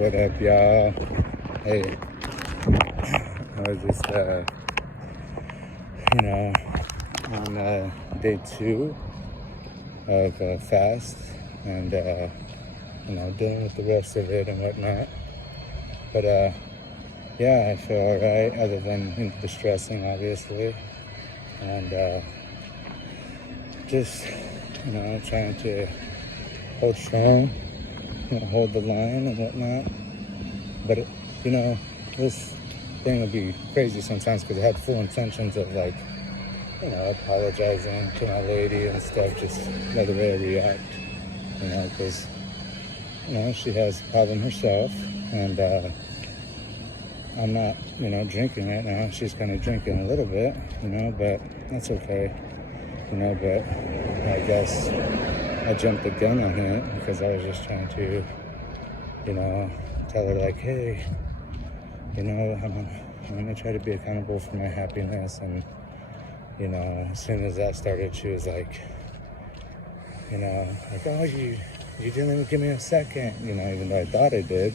What up, y'all? Hey, I was just, on day 2 of fast and, dealing with the rest of it and whatnot. But, yeah, I feel alright, other than distressing, obviously. And, just, trying to hold strong, hold the line and whatnot. But, this thing would be crazy sometimes because I had full intentions of, apologizing to my lady and stuff, just by the way I react, because, she has a problem herself, and I'm not, drinking right now. She's kind of drinking a little bit, but that's okay, but I guess I jumped the gun on it because I was just trying to, tell her, like, hey, I'm gonna try to be accountable for my happiness. And, as soon as that started, she was like, oh, you didn't even give me a second, even though I thought I did.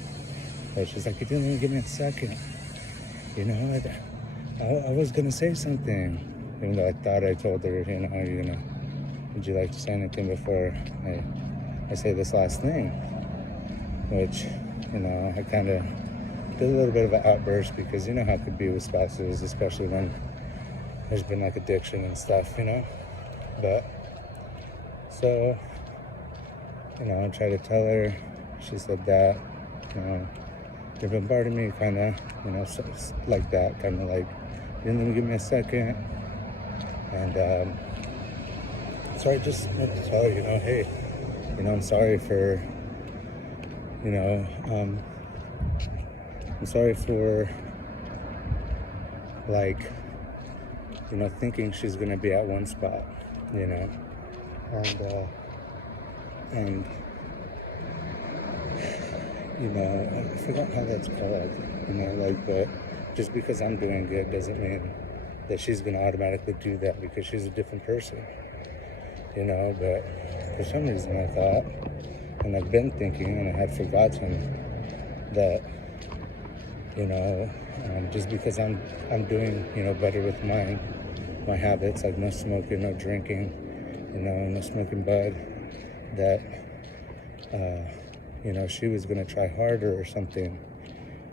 But she's like, you didn't even give me a second. I was gonna say something, even though I thought I told her, would you like to say anything before I say this last thing? Which, I kind of did a little bit of an outburst because you know how it could be with spouses, especially when there's been like addiction and stuff, But, so, I tried to tell her. She said that, you're bombarding me kind of, like that, kind of like, you didn't even give me a second. And so I just meant to tell her, hey, I'm sorry for, I'm sorry for, thinking she's gonna be at one spot, and I forgot how that's called, but just because I'm doing good doesn't mean that she's gonna automatically do that because she's a different person, but for some reason I thought, and I've been thinking, and I had forgotten that, just because I'm doing, better with my habits, like no smoking, no drinking, no smoking bud, that, she was going to try harder or something,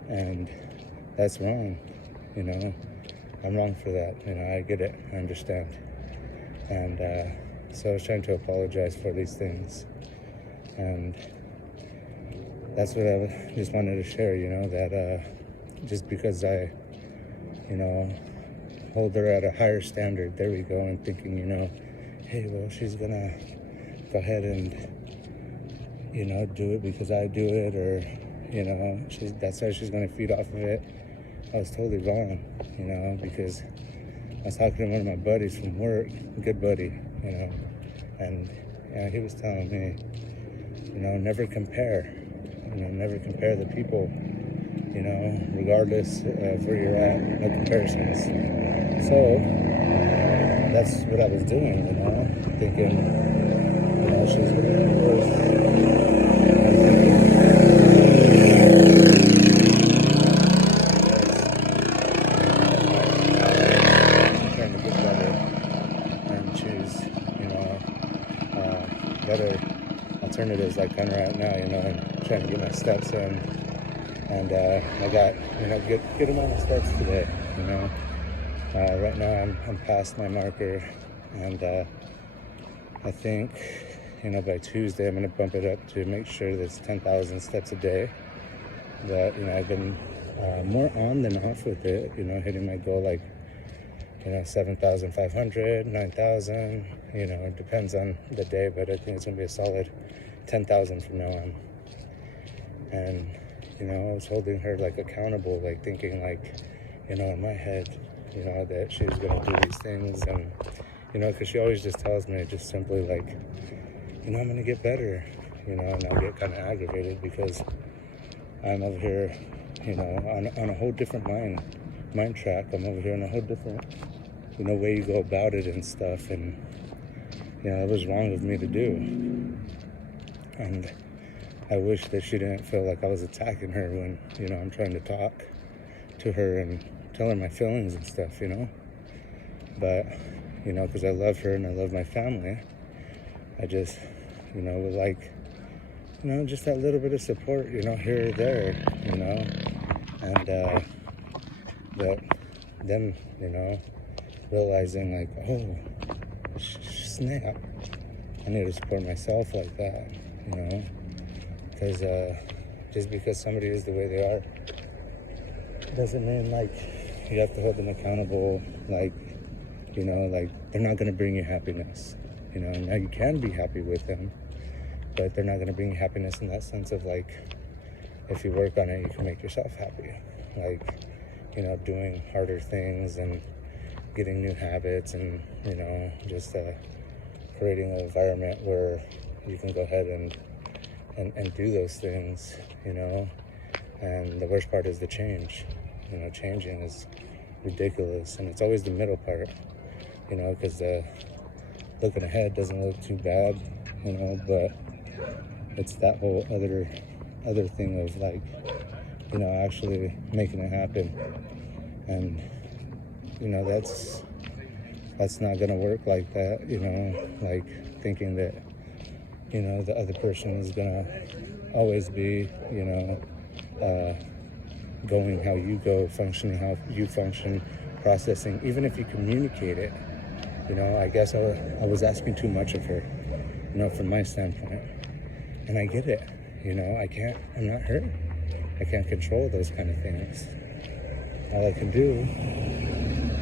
and that's wrong, I'm wrong for that, I get it, I understand, and so I was trying to apologize for these things, and that's what I just wanted to share, that just because I, hold her at a higher standard, there we go, and thinking, hey, well, she's gonna go ahead and, do it because I do it, or, that's how she's gonna feed off of it. I was totally wrong, because I was talking to one of my buddies from work, a good buddy, and he was telling me, never compare, never compare the people, regardless of where you're at, no comparisons. So that's what I was doing, thinking, she's going to be worse. Trying to get better and choose, better alternatives like kind of right now, and trying to get my steps in. And I got, good amount of steps today, right now I'm past my marker, and I think, by Tuesday I'm going to bump it up to make sure that it's 10,000 steps a day. But, I've been more on than off with it, hitting my goal 7,500, 9,000, it depends on the day, but I think it's going to be a solid 10,000 from now on. And, I was holding her accountable, thinking in my head, that she was going to do these things, and, because she always just tells me just simply I'm going to get better, and I get kind of aggravated because I'm over here, on a whole different mind track. I'm over here on a whole different, way you go about it and stuff, and, it was wrong of me to do. And I wish that she didn't feel like I was attacking her when, I'm trying to talk to her and tell her my feelings and stuff, But, because I love her and I love my family, I just, would like, just that little bit of support, here or there, and, but then, realizing like, oh, snap, I need to support myself like that, because just because somebody is the way they are doesn't mean like you have to hold them accountable, like, like they're not going to bring you happiness, now you can be happy with them, but they're not going to bring you happiness in that sense of like, if you work on it, you can make yourself happy, like, doing harder things and getting new habits and, just creating an environment where you can go ahead and do those things, and the worst part is the change. Changing is ridiculous, and it's always the middle part, because looking ahead doesn't look too bad, but it's that whole other thing of like, actually making it happen, and that's not gonna work like that, like thinking that the other person is gonna always be going how you go, functioning how you function, processing, even if you communicate it. I guess I was asking too much of her, from my standpoint, and I get it. I'm not her. I can't control those kind of things. All I can do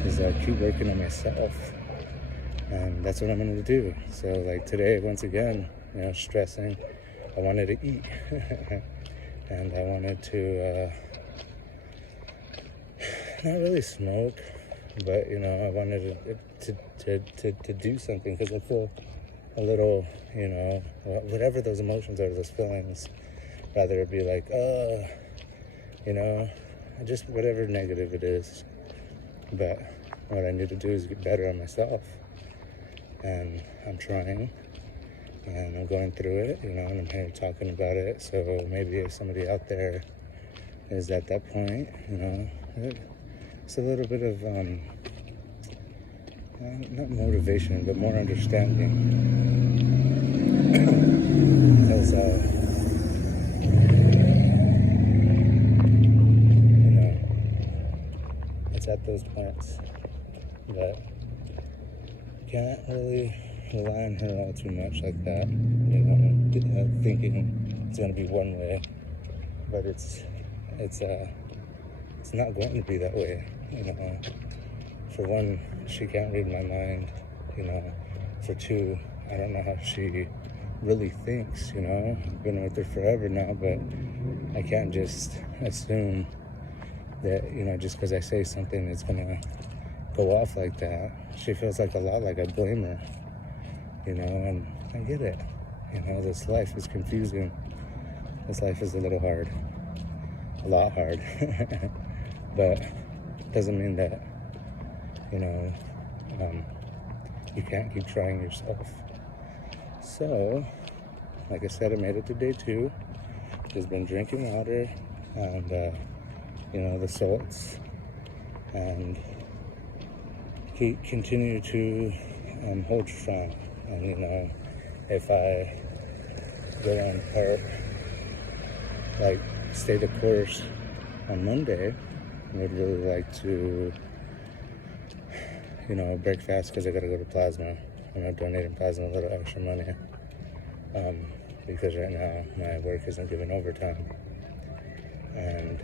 is keep working on myself, and that's what I'm going to do. So like today, once again, stressing, I wanted to eat and I wanted to not really smoke, but I wanted to do something, because I feel a little, whatever those emotions are, those feelings, rather it be like, just whatever negative it is. But what I need to do is get better on myself, and I'm trying, and I'm going through it, and I'm here talking about it. So maybe if somebody out there is at that point, it's a little bit of not motivation, but more understanding. Because it's at those points that you can't really rely on her all too much like that, thinking it's going to be one way, but it's not going to be that way. For one, she can't read my mind. For two, I don't know how she really thinks. I've been with her forever now, but I can't just assume that just because I say something, it's gonna go off like that. She feels like a lot like I blame her. And I get it. This life is confusing. This life is a little hard. A lot hard. But it doesn't mean that, you can't keep trying yourself. So, like I said, I made it to day 2. Just been drinking water and, the salts, and continue to hold strong. And, if I go on part, like, stay the course on Monday, I would really like to, break fast, because I got to go to Plasma. I'm donating Plasma a little extra money, because right now my work isn't giving overtime, and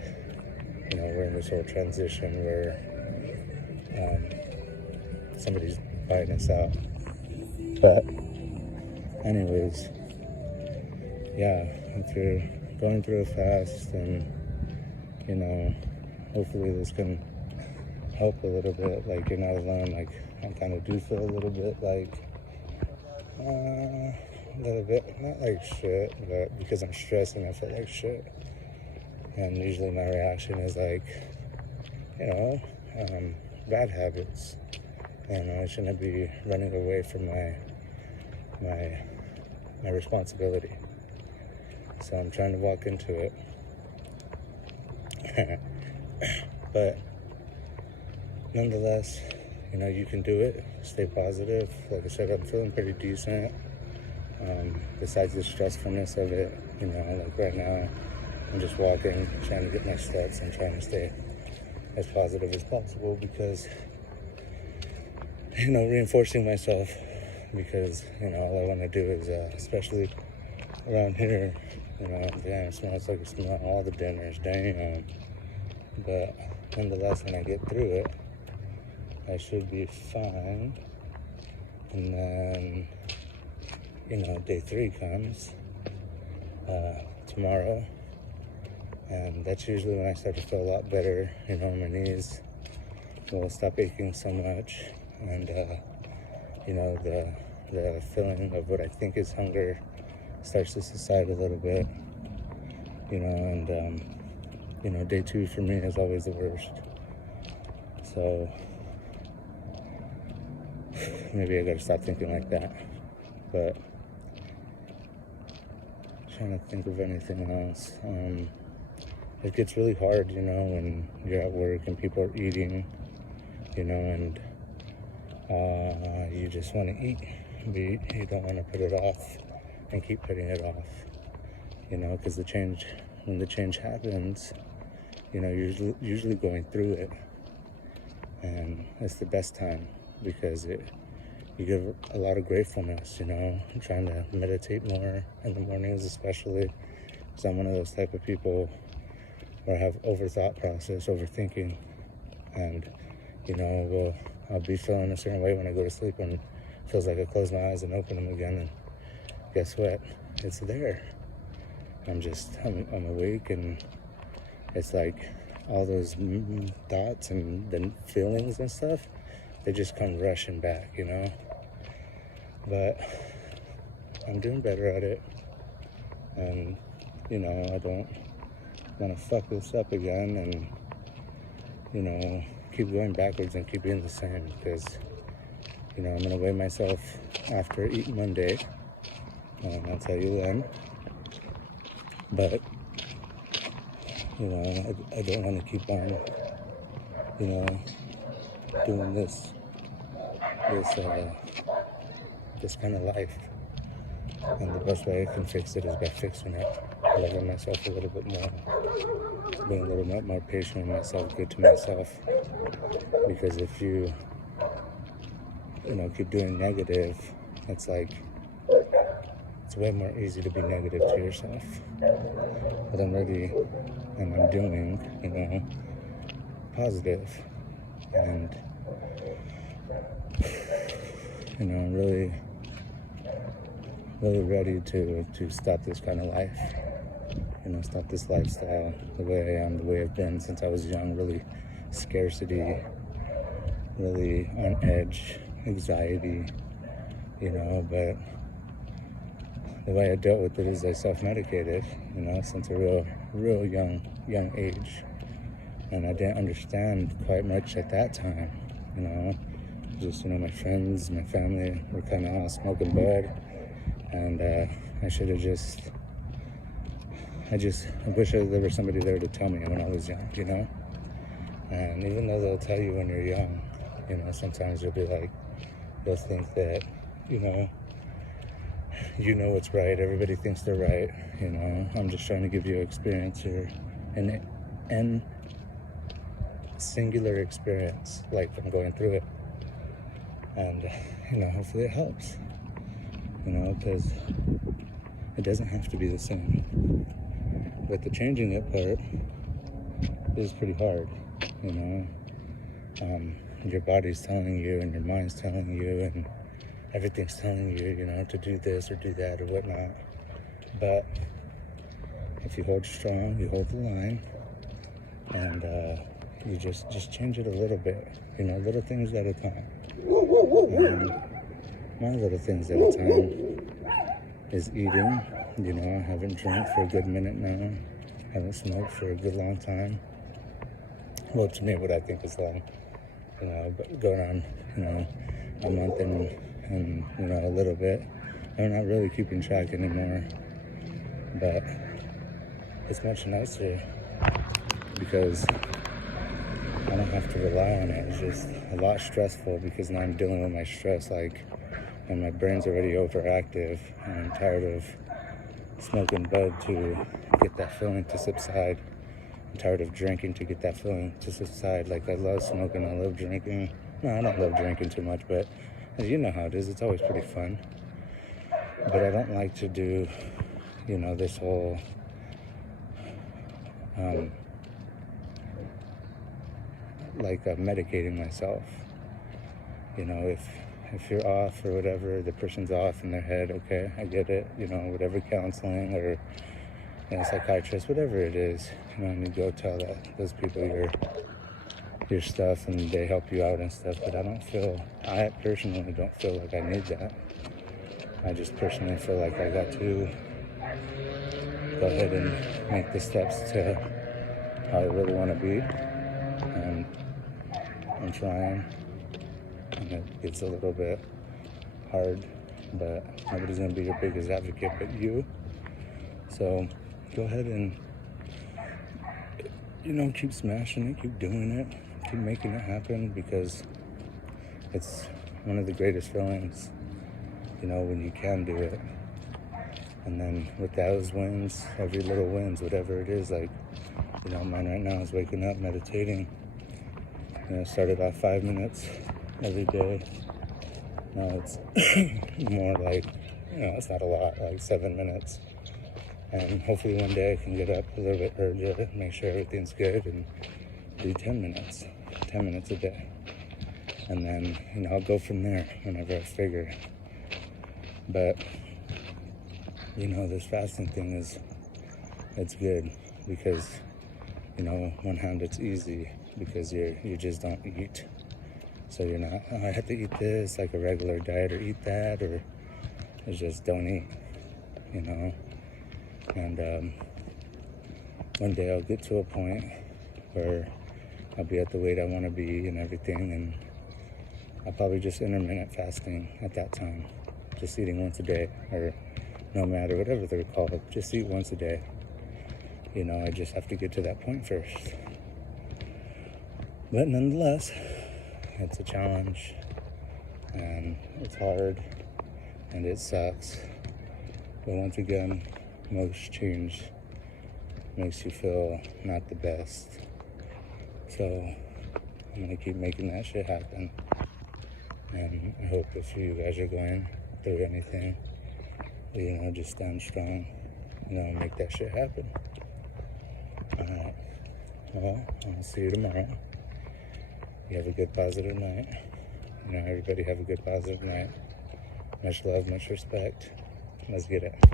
we're in this whole transition where somebody's buying us out. But anyways, yeah, after going through a fast, and hopefully this can help a little bit, like you're not alone. Like I kind of do feel a little bit like a little bit, not like shit, but because I'm stressing, I feel like shit. And usually my reaction is like, bad habits, and I shouldn't be running away from my responsibility. So I'm trying to walk into it. But nonetheless, you can do it. Stay positive. Like I said, I'm feeling pretty decent. Besides the stressfulness of it, like right now, I'm just walking, trying to get my steps and trying to stay as positive as possible because, reinforcing myself because, all I want to do is, especially around here, damn, it smells like it's not all the dinners, damn. But nonetheless, when I get through it, I should be fine. And then, day 3 comes tomorrow. And that's usually when I start to feel a lot better. My knees will stop aching so much. And, the feeling of what I think is hunger starts to subside a little bit. And, day 2 for me is always the worst. So maybe I gotta stop thinking like that. But trying to think of anything else. It gets really hard, when you're at work and people are eating, and you just want to eat, but you don't want to put it off and keep putting it off, because when the change happens, you're usually going through it, and it's the best time because you give a lot of gratefulness, I'm trying to meditate more in the mornings, especially because I'm one of those type of people where I have overthought process, overthinking, and I'll be feeling a certain way when I go to sleep, and it feels like I close my eyes and open them again, and guess what? It's there. I'm awake, and it's like all those thoughts and the feelings and stuff, they just come rushing back, But I'm doing better at it, and I don't want to fuck this up again and keep going backwards and keep being the same, because I'm gonna weigh myself after eating Monday, and I'll tell you when. But I don't want to keep on doing this kind of life, and the best way I can fix it is by fixing it, loving myself a little bit more, being a little bit more patient with myself, good to myself. Because if you keep doing negative, it's like it's way more easy to be negative to yourself. But I'm ready, and I'm doing positive, and I'm really ready to stop this kind of life, stop this lifestyle the way I am, the way I've been since I was young. Really scarcity, really on edge, anxiety, but the way I dealt with it is I self-medicated, since a real young age, and I didn't understand quite much at that time, just, my friends, my family were kind of all smoking bud, and I should have I wish there was somebody there to tell me when I was young, and even though they'll tell you when you're young, sometimes you'll think that, what's right, everybody thinks they're right, I'm just trying to give you experience here, and singular experience, like I'm going through it, and, hopefully it helps, because it doesn't have to be the same, but the changing it part is pretty hard, your body's telling you, and your mind's telling you, and everything's telling you, to do this or do that or whatnot, but if you hold strong, you hold the line, and you just change it a little bit, little things at a time. And my little things at a time is eating. I haven't drank for a good minute now. Haven't smoked for a good long time. Well, to me, what I think is long. But going on, a month and a little bit. I'm not really keeping track anymore. but it's much nicer because I don't have to rely on it. It's just a lot stressful because now I'm dealing with my stress, like, and my brain's already overactive, and I'm tired of smoking bud to get that feeling to subside. I'm tired of drinking to get that feeling to subside. Like, I love smoking, I love drinking. No, I don't love drinking too much, but you know how it is. It's always pretty fun. But I don't like to do, this whole medicating myself. If you're off or whatever, the person's off in their head, okay, I get it. Whatever counseling or psychiatrist, whatever it is, and you go tell those people your stuff and they help you out and stuff. But I personally don't feel like I need that. I just personally feel like I got to go ahead and make the steps to how I really want to be, and I'm trying, and it gets a little bit hard, but nobody's going to be your biggest advocate but you. So go ahead and keep smashing it, keep doing it, keep making it happen, because it's one of the greatest feelings, when you can do it. And then with those wins, every little wins, whatever it is, like, mine right now is waking up, meditating. Started off 5 minutes every day. Now it's more like, it's not a lot, like 7 minutes. And hopefully one day I can get up a little bit earlier, make sure everything's good, and do 10 minutes a day. And then, I'll go from there whenever I figure. But, this fasting thing it's good because, one hand it's easy because you just don't eat. So you're not, I have to eat this like a regular diet, or eat that, or it's just don't eat, And one day I'll get to a point where I'll be at the weight I want to be and everything, and I'll probably just intermittent fasting at that time, just eating once a day, or no matter whatever they're called, just eat once a day. I just have to get to that point first. But nonetheless, it's a challenge, and it's hard, and it sucks. But once again, most change makes you feel not the best. So I'm gonna keep making that shit happen. And I hope if you guys are going through anything, just stand strong, make that shit happen. Alright. Well, I'll see you tomorrow. You have a good, positive night. Everybody have a good, positive night. Much love, much respect. Let's get it.